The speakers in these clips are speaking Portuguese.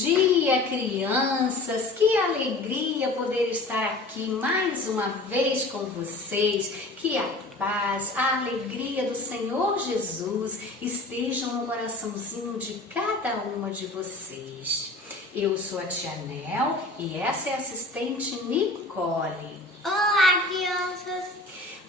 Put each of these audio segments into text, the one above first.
dia, crianças! Que alegria poder estar aqui mais uma vez com vocês. Que a paz, a alegria do Senhor Jesus estejam no coraçãozinho de cada uma de vocês. Eu sou a tia Nel e essa é a assistente Nicole. Olá, crianças!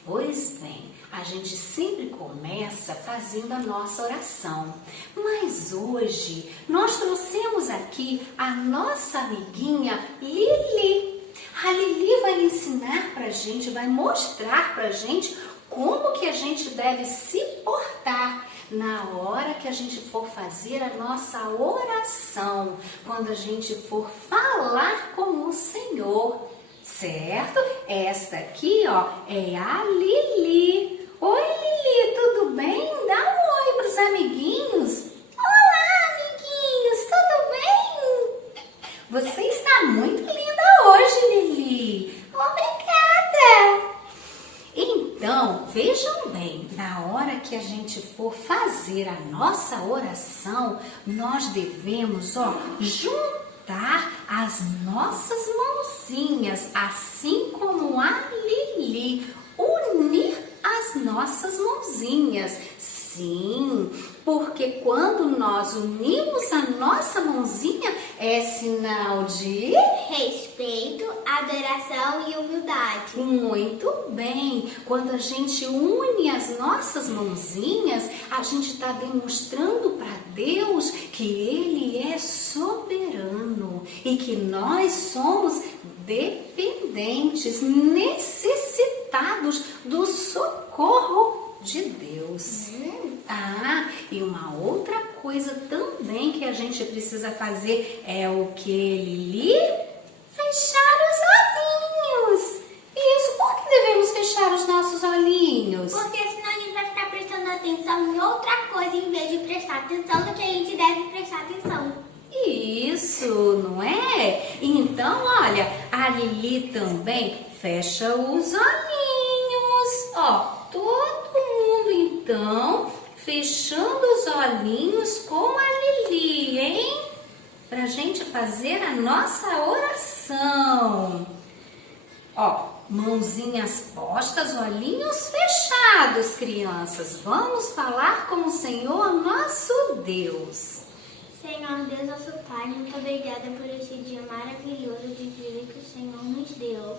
Pois bem, a gente sempre começa fazendo a nossa oração, mas hoje nós trouxemos aqui a nossa amiguinha Lili. A Lili vai ensinar pra gente, vai mostrar pra gente como que a gente deve se portar na hora que a gente for fazer a nossa oração, quando a gente for falar com o Senhor. Certo? Esta aqui, ó, é a Lili. Oi, Lili, tudo bem? Dá um oi pros amiguinhos. Olá, amiguinhos, tudo bem? Você está muito linda hoje, Lili. Obrigada! Então, vejam bem, na hora que a gente for fazer a nossa oração, nós devemos, ó, juntar as nossas mãozinhas, assim como a Lili, unir as nossas mãozinhas. Sim, porque quando nós unimos a nossa mãozinha, é sinal de respeito, adoração e humildade. Muito bem, quando a gente une as nossas mãozinhas, a gente está demonstrando para Deus que Ele é soberano e que nós somos dependentes, necessitados do socorro de Deus. E uma outra coisa também que a gente precisa fazer é o que, Lili? Fechar os olhinhos. Isso, por que devemos fechar os nossos olhinhos? Porque senão a gente vai ficar prestando atenção em outra coisa em vez de prestar atenção no que a gente deve prestar atenção. Isso, não é? Então, olha, a Lili também fecha os olhinhos. Ó, todo mundo então fechando os olhinhos com a Lili, hein? Pra gente fazer a nossa oração. Ó, mãozinhas postas, olhinhos fechados, crianças. Vamos falar com o Senhor nosso Deus. Senhor Deus, nosso Pai, muito obrigada por esse dia maravilhoso de vida que o Senhor nos deu.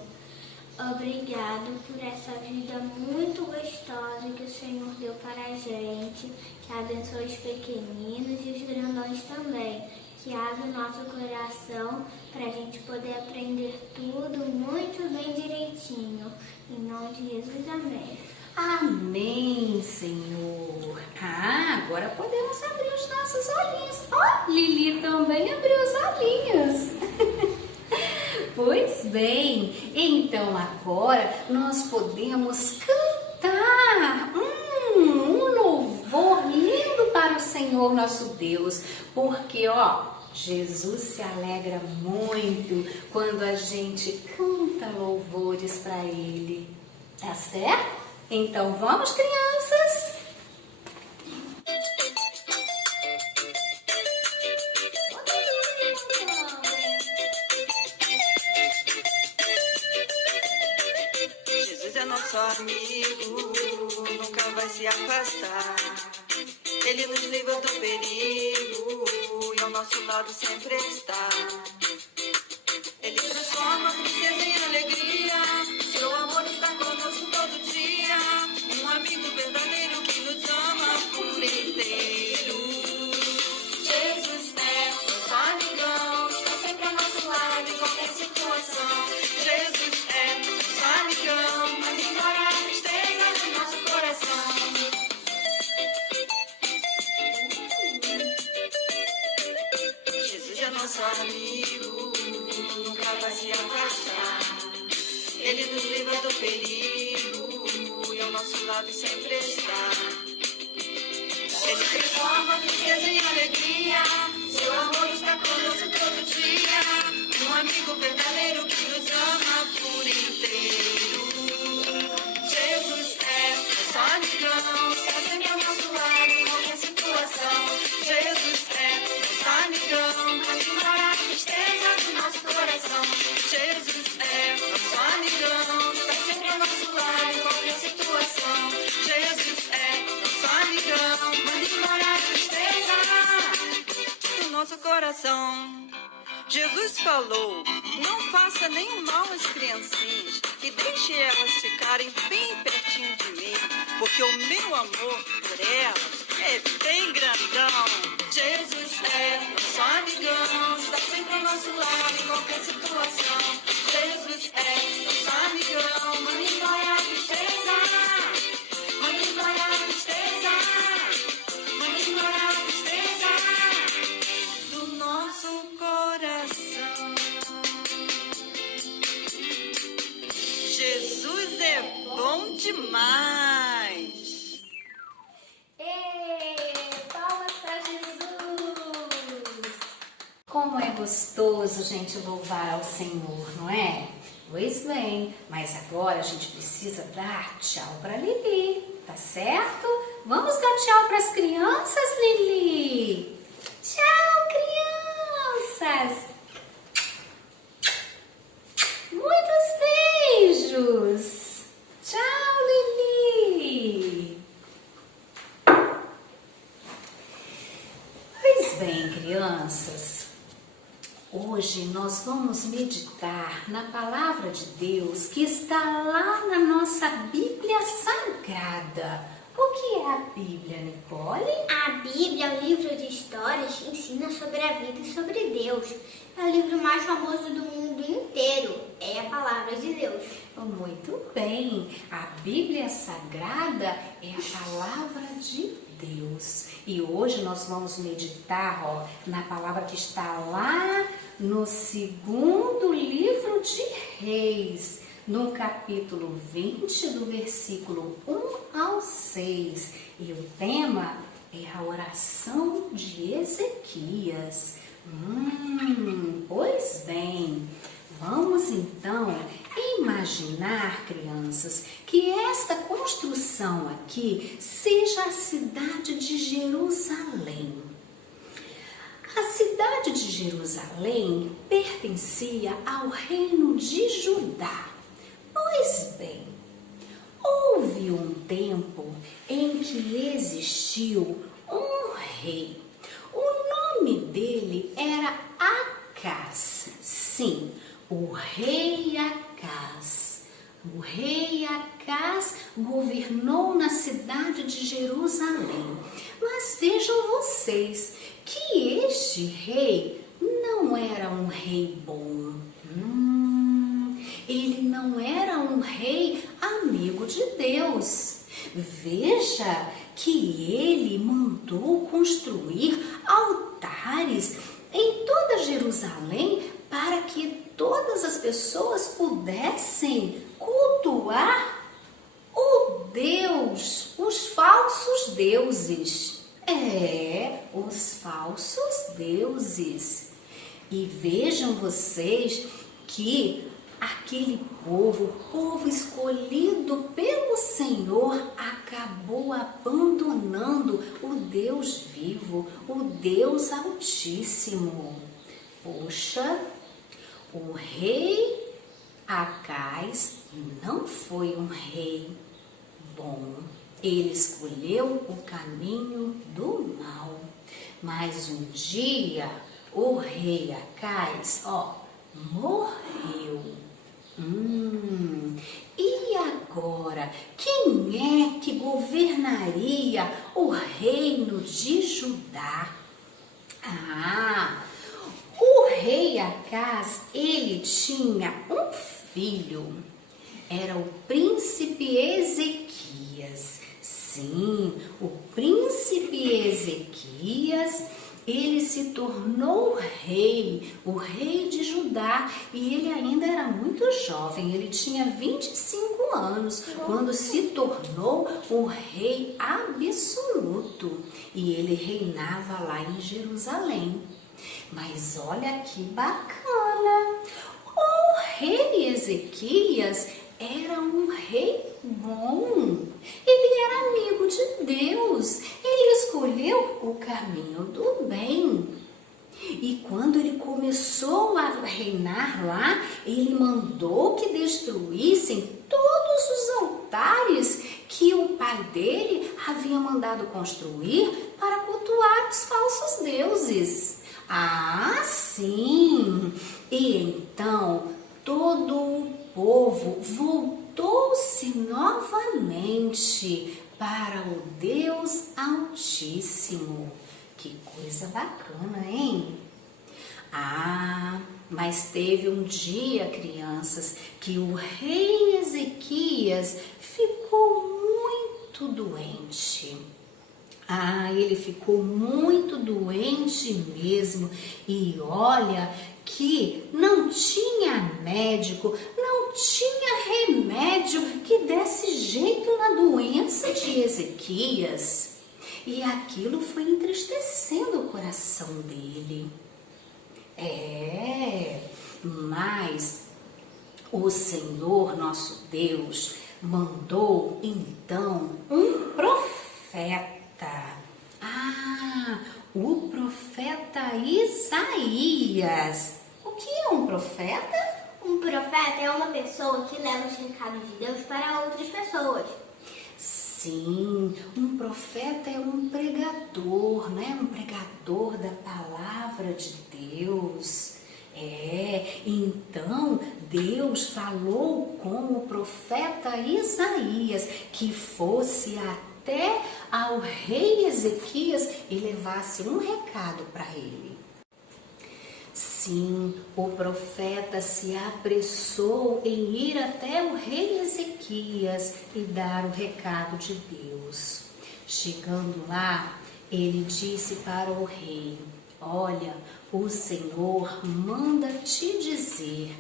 Obrigado por essa vida muito gostosa que o Senhor deu para a gente, que abençoe os pequeninos e os grandões também, que abre o nosso coração para a gente poder aprender tudo muito bem direitinho. Em nome de Jesus, amém. Amém, Senhor. Agora podemos abrir os nossos olhinhos. Ó, Lili também abriu os olhinhos. Pois bem, então agora nós podemos cantar um louvor lindo para o Senhor nosso Deus, porque ó, Jesus se alegra muito quando a gente canta louvores para Ele, tá certo? Então vamos, crianças? Nosso amigo nunca vai se afastar. Ele nos livra do perigo e ao nosso lado sempre está. Ele transforma a tristeza em alegria. Seu amor está conosco todo dia. Um amigo verdadeiro que nos ama por inteiro. Jesus é nosso amigão, está sempre ao nosso lado em qualquer situação. Jesus é nosso amigão, mas embora a tristeza do nosso coração. Jesus é nosso amigo, nunca vai se afastar. Ele nos livra do perigo e ao nosso lado sempre está. Ele transforma a tristeza em alegria. Seu amor está conosco todo dia. Um amigo verdadeiro que nos ama por inteiro. Jesus é nosso amigão, está sempre ao nosso lado em qualquer situação. Jesus é nosso amigão, mas embora situação. Jesus falou: não faça nenhum mal às criancinhas e deixe elas ficarem bem pertinho de mim, porque o meu amor por elas é bem grandão. Jesus é nosso amigão, está sempre ao nosso lado em qualquer situação. Jesus é nosso amigão, manda embora a tristeza, manda embora a tristeza, manda embora a tristeza do nosso coração. Jesus é bom demais. Palmas para Jesus! Como é gostoso, gente, louvar ao Senhor, não é? Pois bem, mas agora a gente precisa dar tchau para Lili, tá certo? Vamos dar tchau para as crianças, Lili! Tchau, crianças! Muitos beijos! Tchau, Lili! Pois bem, crianças, hoje nós vamos meditar na palavra de Deus que está lá na nossa Bíblia Sagrada. O que é a Bíblia, Nicole? A Bíblia é um livro de histórias que ensina sobre a vida e sobre Deus. É o livro mais famoso do mundo inteiro. É a palavra de Deus. Muito bem, a Bíblia Sagrada é a palavra de Deus. E hoje nós vamos meditar na palavra que está lá no segundo livro de Reis, no capítulo 20, do versículo 1 ao 6. E o tema é a oração de Ezequias. Pois bem, vamos então imaginar, crianças, que esta construção aqui seja a cidade de Jerusalém. A cidade de Jerusalém pertencia ao reino de Judá. Pois bem, houve um tempo em que existiu um rei. O nome dele era Acás. Sim, o rei Acás. O rei Acás governou na cidade de Jerusalém. Mas vejam vocês que este rei não era um rei bom. Ele não era um rei amigo de Deus. Veja que ele mandou construir altares em toda Jerusalém para que todas as pessoas pudessem cultuar o Deus, os falsos deuses. Os falsos deuses. E vejam vocês que aquele povo, o povo escolhido pelo Senhor, acabou abandonando o Deus vivo, o Deus Altíssimo. Poxa, o rei Acás não foi um rei bom. Ele escolheu o caminho do mal. Mas um dia o rei Acás, morreu. E agora, quem é que governaria o reino de Judá? O rei Acás, ele tinha um filho. Era o príncipe Ezequias. Sim, o príncipe Ezequias, ele se tornou rei, o rei de Judá, e ele ainda era muito jovem, ele tinha 25 anos, quando se tornou o rei absoluto, e ele reinava lá em Jerusalém. Mas olha que bacana, o rei Ezequias era um rei bom, ele era amigo de Deus, ele escolheu o caminho do bem. E quando ele começou a reinar lá, ele mandou que destruíssem todos os altares que o pai dele havia mandado construir para cultuar os falsos deuses. Ah, sim! E então todo o povo voltou-se novamente para o Deus Altíssimo. Que coisa bacana, hein? Ah, mas teve um dia, crianças, que o rei Ezequias ficou muito doente. Ah, ele ficou muito doente mesmo. E olha que não tinha médico, não tinha remédio que desse jeito na doença de Ezequias. E aquilo foi entristecendo o coração dele. Mas o Senhor nosso Deus mandou então um profeta. O profeta Isaías. O que é um profeta? Um profeta é uma pessoa que leva os recados de Deus para outras pessoas. Sim, um profeta é um pregador, né? Um pregador da palavra de Deus. Então Deus falou com o profeta Isaías que fosse até ao rei Ezequias e levasse um recado para ele. Sim, o profeta se apressou em ir até o rei Ezequias e dar o recado de Deus. Chegando lá, ele disse para o rei: olha, o Senhor manda te dizer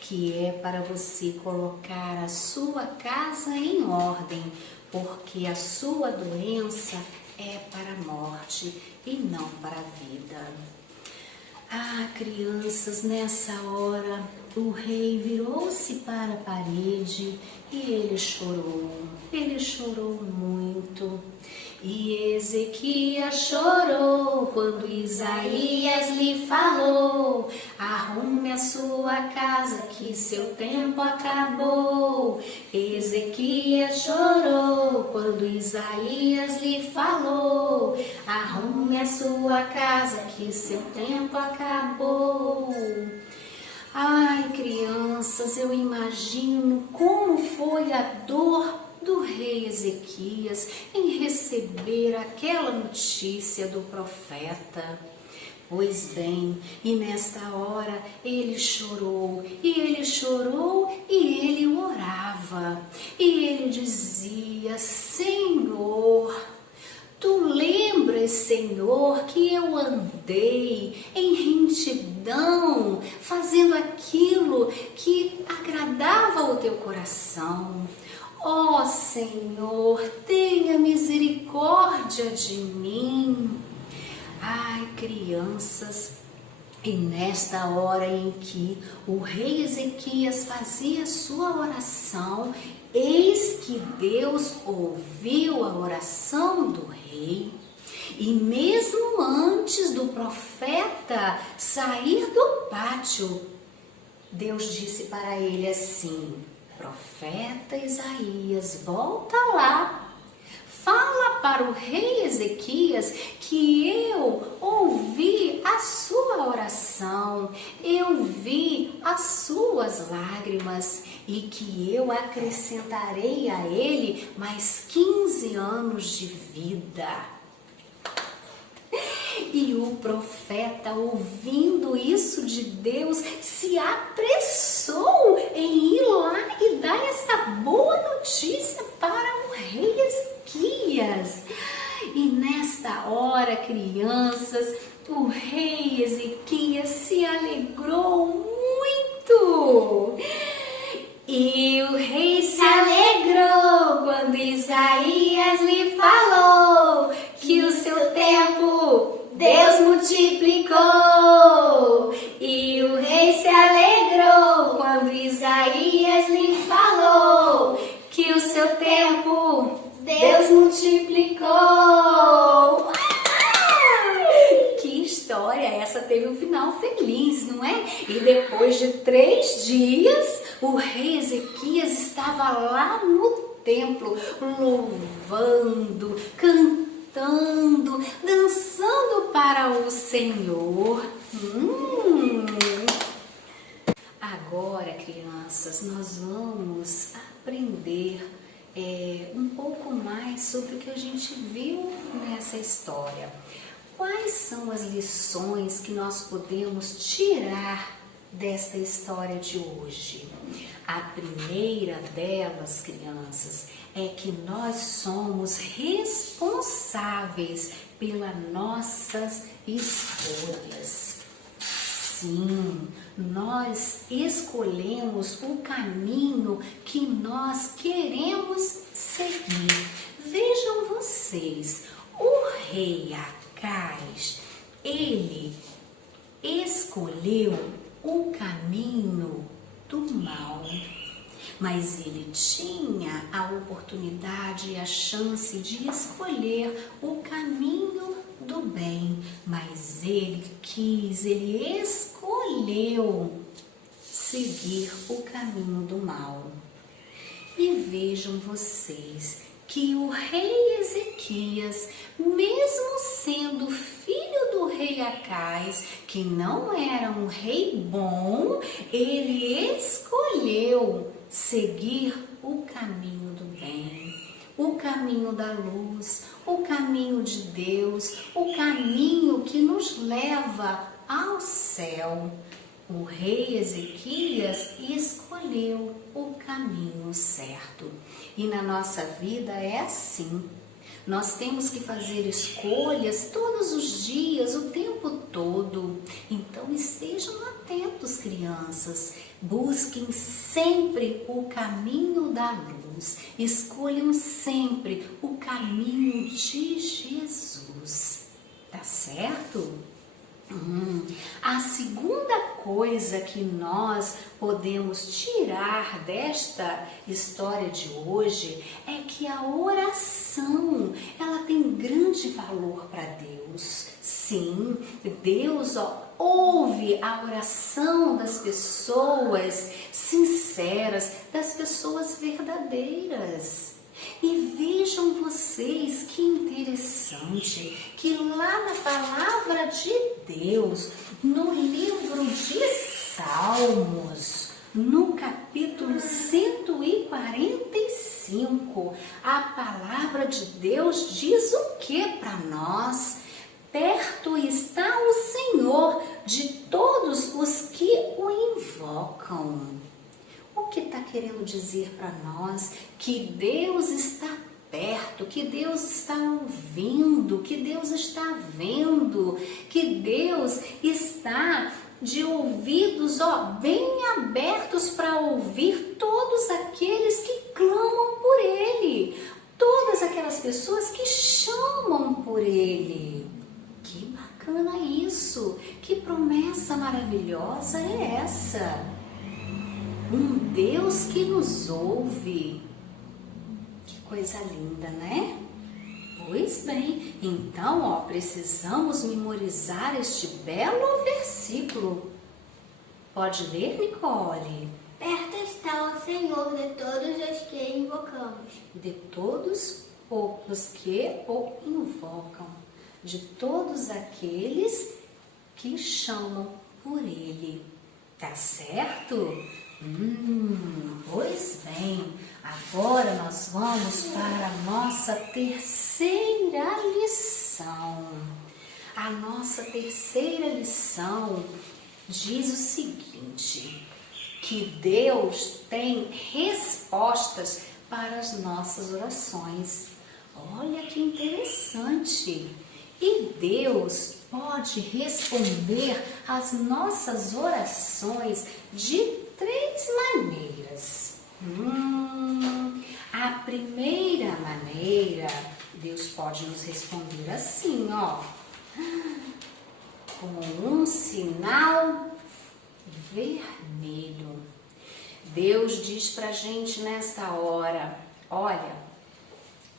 que é para você colocar a sua casa em ordem, porque a sua doença é para a morte e não para a vida. Ah, crianças, nessa hora o rei virou-se para a parede e ele chorou muito. E Ezequias chorou quando Isaías lhe falou: arrume a sua casa que seu tempo acabou. Ezequias chorou quando Isaías lhe falou: arrume a sua casa que seu tempo acabou. Ai, crianças, eu imagino como foi a dor do rei Ezequias em receber aquela notícia do profeta. Pois bem, e nesta hora ele chorou e ele orava. E ele dizia: Senhor, Tu lembras, Senhor, que eu andei em retidão, fazendo aquilo que agradava ao Teu coração. Ó Senhor, tenha misericórdia de mim. Ai, crianças, e nesta hora em que o rei Ezequias fazia sua oração, eis que Deus ouviu a oração do rei. E mesmo antes do profeta sair do pátio, Deus disse para ele assim: profeta Isaías, volta lá. Fala para o rei Ezequias que eu ouvi a sua oração, eu vi as suas lágrimas e que eu acrescentarei a ele mais 15 anos de vida. E o profeta, ouvindo isso de Deus, se apressou em ir lá e dar essa boa notícia para o rei Ezequias. E nesta hora, crianças, o rei Ezequias se alegrou muito. E o rei se alegrou quando Isaías lhe falou que o seu tempo Deus multiplicou. E o rei se alegrou quando Isaías lhe falou que o seu tempo Deus multiplicou. Que história! Essa teve um final feliz, não é? E depois de 3 dias, o rei Ezequias estava lá no templo, louvando, cantando cantando, dançando para o Senhor. Agora, crianças, nós vamos aprender um pouco mais sobre o que a gente viu nessa história. Quais são as lições que nós podemos tirar desta história de hoje? A primeira delas, crianças, é que nós somos responsáveis pelas nossas escolhas. Sim, nós escolhemos o caminho que nós queremos seguir. Vejam vocês, o rei Acais, ele escolheu o caminho do mal, mas ele tinha a oportunidade e a chance de escolher o caminho do bem, mas ele escolheu seguir o caminho do mal. E vejam vocês que o rei Ezequias, mesmo sendo filho do rei Acais, que não era um rei bom, ele escolheu seguir o caminho do bem, o caminho da luz, o caminho de Deus, o caminho que nos leva ao céu. O rei Ezequias escolheu o caminho certo. E na nossa vida é assim. Nós temos que fazer escolhas todos os dias, o tempo todo. Então estejam atentos, crianças. Busquem sempre o caminho da luz. Escolham sempre o caminho de Jesus. Tá certo? A segunda coisa que nós podemos tirar desta história de hoje é que a oração, ela tem grande valor para Deus. Sim, Deus ouve a oração das pessoas sinceras, das pessoas verdadeiras. E vejam vocês que interessante que lá na palavra de Deus, no livro de Salmos, no capítulo 145, a palavra de Deus diz o que para nós? Perto está o Senhor de todos os que o invocam. O que está querendo dizer para nós? Que Deus está perto, que Deus está ouvindo, que Deus está vendo, que Deus está de ouvidos bem abertos para ouvir todos aqueles que clamam por Ele, todas aquelas pessoas que chamam por Ele. Que bacana isso! Que promessa maravilhosa é essa? Um Deus que nos ouve. Que coisa linda, né? Pois bem, então, precisamos memorizar este belo versículo. Pode ler, Nicole? Perto está o Senhor de todos os que invocamos. De todos os que o invocam. De todos aqueles que chamam por Ele. Tá certo? Pois bem, agora nós vamos para a nossa terceira lição. A nossa terceira lição diz o seguinte, que Deus tem respostas para as nossas orações. Olha que interessante! E Deus pode responder às nossas orações de 3 maneiras. A primeira maneira, Deus pode nos responder assim, com um sinal vermelho. Deus diz pra gente nesta hora, olha,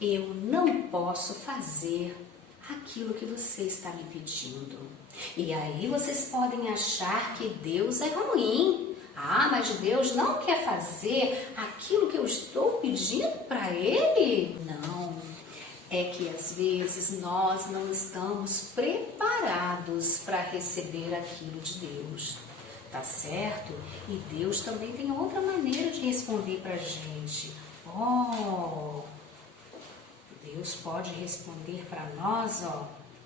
eu não posso fazer aquilo que você está me pedindo. E aí vocês podem achar que Deus é ruim. Mas Deus não quer fazer aquilo que eu estou pedindo para Ele? Não. é que às vezes nós não estamos preparados para receber aquilo de Deus, tá certo? E Deus também tem outra maneira de responder para a gente. Deus pode responder para nós,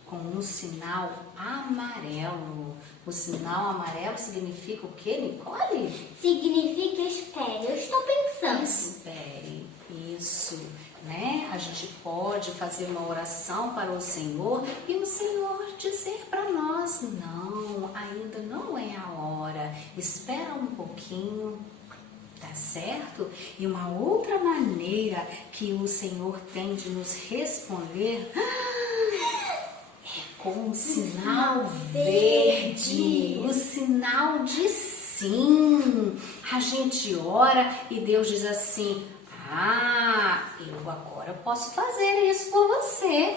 com um sinal amarelo. O sinal amarelo significa o quê, Nicole? Significa espere, eu estou pensando. Espere, isso, né? A gente pode fazer uma oração para o Senhor e o Senhor dizer para nós, não, ainda não é a hora, espera um pouquinho, tá certo? E uma outra maneira que o Senhor tem de nos responder com o sinal verde, o sinal de sim. A gente ora e Deus diz assim, eu agora posso fazer isso por você.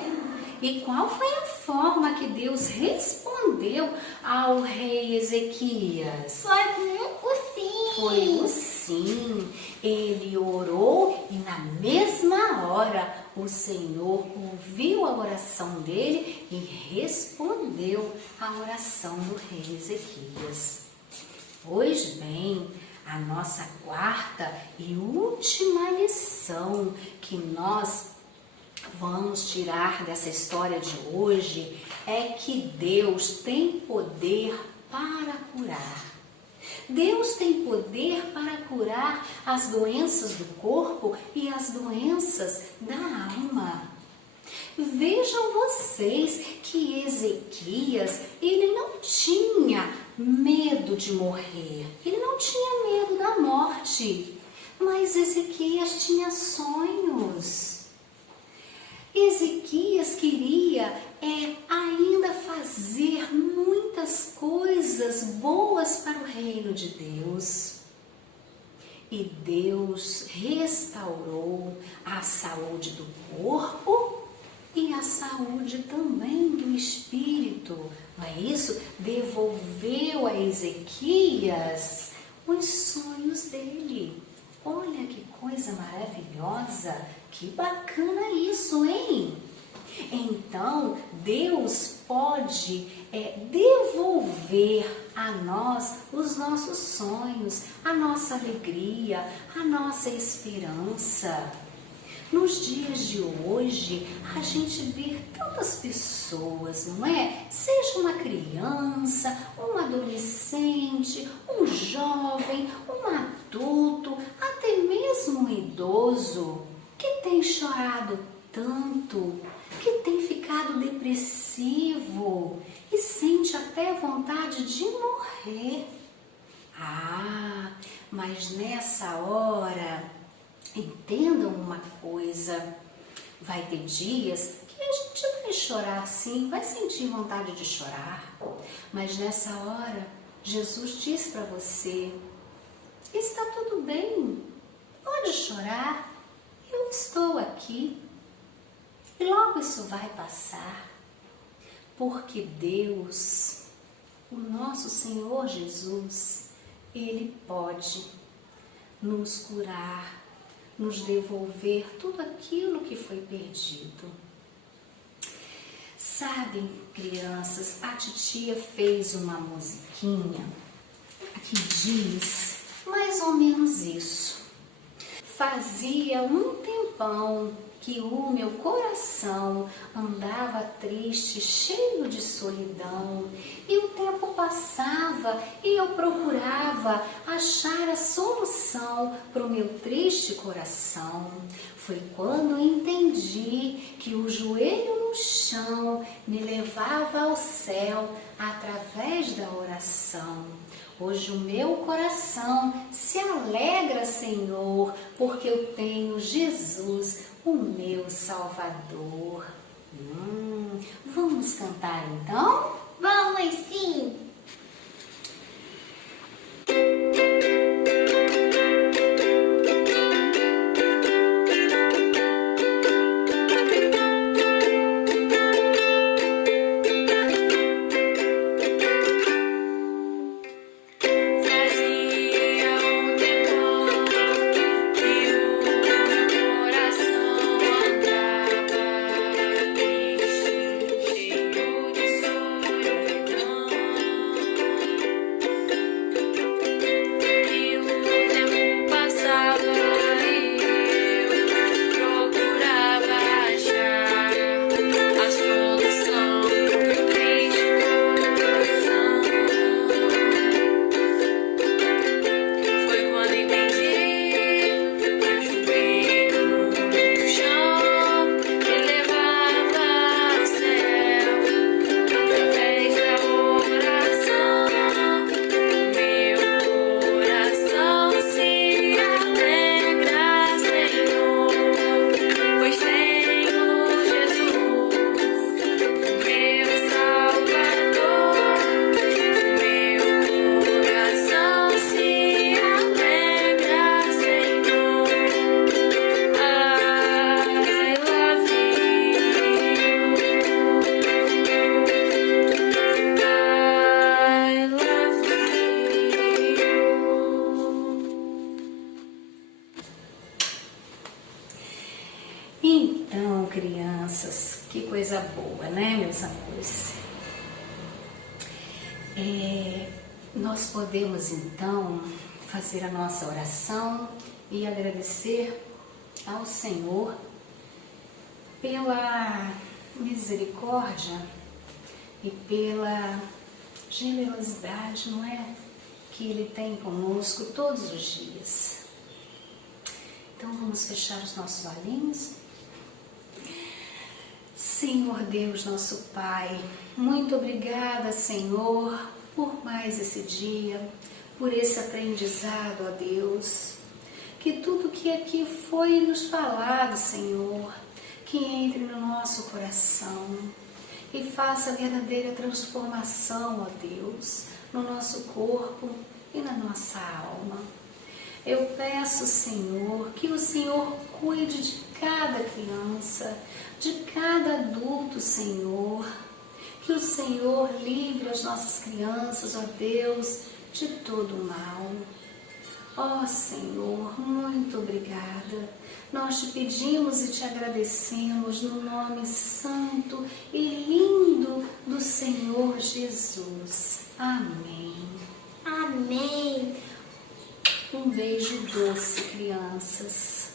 E qual foi a forma que Deus respondeu ao rei Ezequias? Foi com o sim. Foi o sim. Ele orou e na mesma hora o Senhor ouviu a oração dele e respondeu à oração do rei Ezequias. Pois bem, a nossa quarta e última lição que nós vamos tirar dessa história de hoje é que Deus tem poder para curar. Deus tem poder para curar as doenças do corpo e as doenças da alma. Vejam vocês que Ezequias, ele não tinha medo de morrer, ele não tinha medo da morte, mas Ezequias tinha sonhos. Ezequias queria ainda fazer muitas coisas boas para o reino de Deus. E Deus restaurou a saúde do corpo e a saúde também do espírito. Não é isso? Devolveu a Ezequias os sonhos dele. Olha que coisa maravilhosa, que bacana isso, hein? Então, Deus pode devolver a nós os nossos sonhos, a nossa alegria, a nossa esperança. Nos dias de hoje, a gente vê tantas pessoas, não é? Seja uma criança, um adolescente, um jovem, um adulto, até mesmo um idoso, que tem chorado tanto, que tem ficado depressivo e sente até vontade de morrer. Mas nessa hora, entendam uma coisa, vai ter dias que a gente vai chorar sim, vai sentir vontade de chorar, mas nessa hora, Jesus diz para você, está tudo bem, pode chorar, eu estou aqui. E logo isso vai passar, porque Deus, o nosso Senhor Jesus, Ele pode nos curar, nos devolver tudo aquilo que foi perdido. Sabem, crianças, a titia fez uma musiquinha que diz mais ou menos isso. Fazia um tempão que o meu coração andava triste, cheio de solidão, e o tempo passava e eu procurava achar a solução para o meu triste coração. Foi quando entendi que o joelho no chão me levava ao céu através da oração. Hoje o meu coração se alegra, Senhor, porque eu tenho Jesus, o meu Salvador. Vamos cantar então? Vamos sim! Coração andava crianças. Que coisa boa, né, meus amores? Nós podemos então fazer a nossa oração e agradecer ao Senhor pela misericórdia e pela generosidade, não é? Que Ele tem conosco todos os dias. Então vamos fechar os nossos olhinhos. Senhor Deus, nosso Pai, muito obrigada, Senhor, por mais esse dia, por esse aprendizado, ó Deus. Que tudo que aqui foi nos falado, Senhor, que entre no nosso coração e faça verdadeira transformação, ó Deus, no nosso corpo e na nossa alma. Eu peço, Senhor, que o Senhor cuide de cada criança, de cada adulto, Senhor. Que o Senhor livre as nossas crianças, ó Deus, de todo o mal. Ó Senhor, muito obrigada. Nós te pedimos e te agradecemos no nome santo e lindo do Senhor Jesus. Amém. Amém. Um beijo doce, crianças.